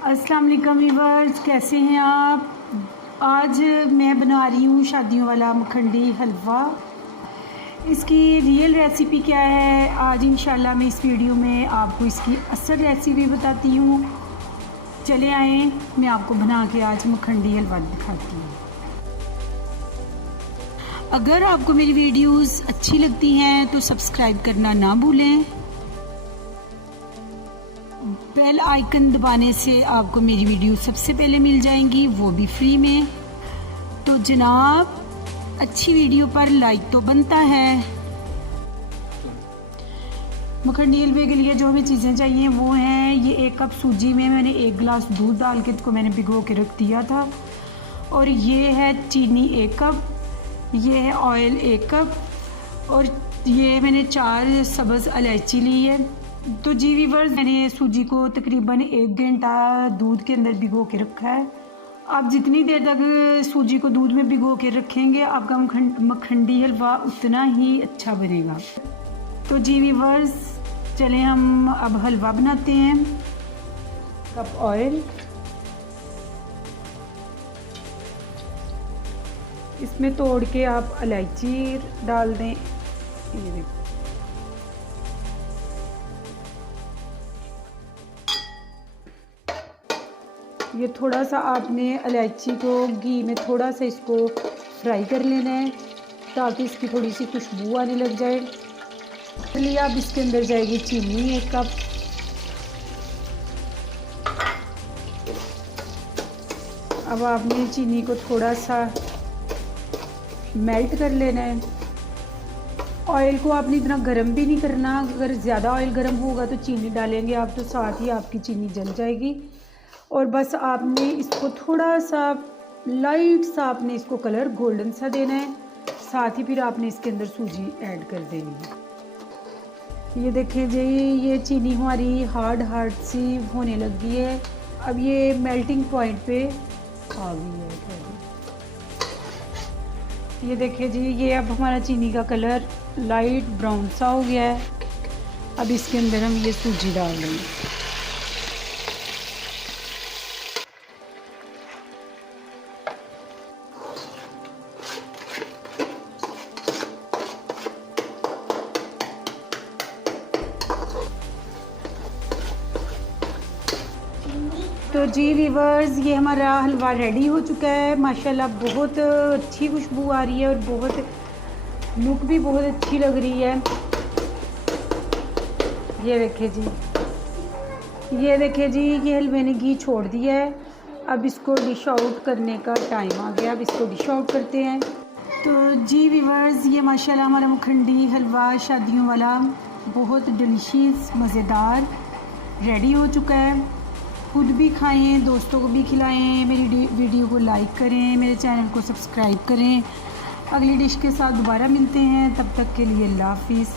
अस्सलाम वालेकुम व्यूअर्स, कैसे हैं आप। आज मैं बना रही हूँ शादियों वाला मखंडी हलवा। इसकी रियल रेसिपी क्या है, आज इंशाल्लाह मैं इस वीडियो में आपको इसकी असल रेसिपी बताती हूँ। चले आए, मैं आपको बना के आज मखंडी हलवा दिखाती हूँ। अगर आपको मेरी वीडियोस अच्छी लगती हैं तो सब्सक्राइब करना ना भूलें। बेल आइकन दबाने से आपको मेरी वीडियो सबसे पहले मिल जाएंगी, वो भी फ्री में। तो जनाब, अच्छी वीडियो पर लाइक तो बनता है। मखंडी हलवे के लिए जो हमें चीज़ें चाहिए वो हैं, ये 1 कप सूजी में मैंने 1 गिलास दूध डाल के इसको मैंने भिगो के रख दिया था। और ये है चीनी 1 कप, ये है ऑयल 1 कप, और ये मैंने 4 सब्ज़ इलायची ली है। तो जी व्यूअर्स, मैंने सूजी को तकरीबन 1 घंटा दूध के अंदर भिगो के रखा है। आप जितनी देर तक सूजी को दूध में भिगो के रखेंगे आपका मखंडी हलवा उतना ही अच्छा बनेगा। तो जी व्यूअर्स, चलें हम अब हलवा बनाते हैं। कप ऑयल, इसमें तोड़ के आप इलायची डाल दें। ये देखो, ये थोड़ा सा आपने इलायची को घी में थोड़ा सा इसको फ्राई कर लेना है ताकि इसकी थोड़ी सी खुशबू आने लग जाए। चलिए, अब इसके अंदर जाएगी चीनी 1 कप। अब आपने चीनी को थोड़ा सा मेल्ट कर लेना है। ऑयल को आपने इतना गर्म भी नहीं करना, अगर ज़्यादा ऑयल गर्म होगा तो चीनी डालेंगे आप तो साथ ही आपकी चीनी जल जाएगी। और बस आपने इसको थोड़ा सा लाइट सा आपने इसको कलर गोल्डन सा देना है। साथ ही फिर आपने इसके अंदर सूजी ऐड कर देनी है। ये देखिए जी, ये चीनी हमारी हार्ड सी होने लगी है। अब ये मेल्टिंग पॉइंट पे आ गई है। ये देखिए जी, ये अब हमारा चीनी का कलर लाइट ब्राउन सा हो गया है। अब इसके अंदर हम ये सूजी डाल देंगे। तो जी व्यूअर्स, ये हमारा हलवा रेडी हो चुका है। माशाल्लाह बहुत अच्छी खुशबू आ रही है और बहुत लुक भी बहुत अच्छी लग रही है। ये देखिए जी, ये देखिए जी, ये हलवे ने घी छोड़ दिया है। अब इसको डिश आउट करने का टाइम आ गया। अब इसको डिश आउट करते हैं। तो जी व्यूअर्स, ये माशाल्लाह हमारा मखंडी हलवा शादियों वाला बहुत डिलीशियस मज़ेदार रेडी हो चुका है। खुद भी खाएं, दोस्तों को भी खिलाएं। मेरी वीडियो को लाइक करें, मेरे चैनल को सब्सक्राइब करें। अगली डिश के साथ दोबारा मिलते हैं, तब तक के लिए अल्लाह हाफिज़।